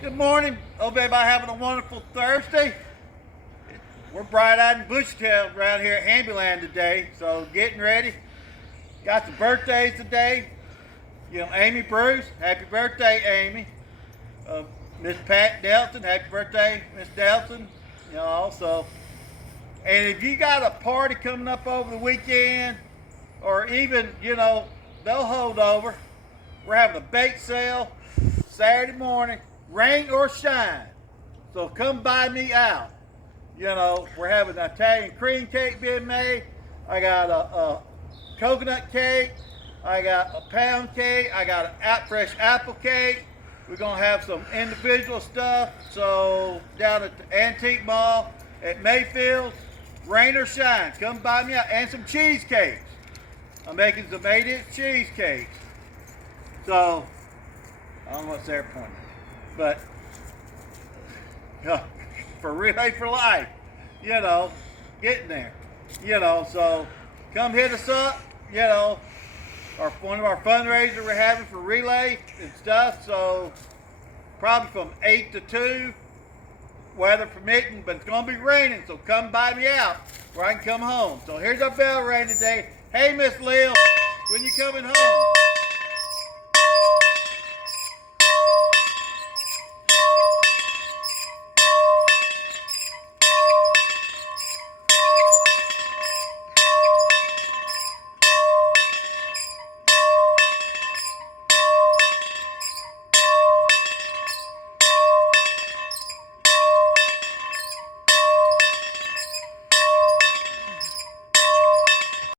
Good morning. Hope everybody having a wonderful Thursday. We're bright-eyed and bushy-tailed around here at Hambyland today, so getting ready. Got some birthdays today. Amy Bruce, happy birthday, Amy. Miss Pat Delton, happy birthday, Miss Delton. Also. And if you got a party coming up over the weekend, or even, they'll hold over. We're having a bake sale Saturday morning, rain or shine. So come buy me out. We're having an Italian cream cake being made. I got a coconut cake. I got a pound cake. I got an fresh apple cake. We're going to have some individual stuff. So down at the Antique Mall at Mayfield, rain or shine, come buy me out. And some cheesecakes. I'm making some 8-inch cheesecakes. So, I don't know what's their point. But, for Relay for Life, getting there. So come hit us up, one of our fundraisers we're having for Relay and stuff. So probably from 8 to 2, weather permitting, but it's going to be raining, so come buy me out where I can come home. So here's our bell ring today. Hey, Miss Lil, when you coming home?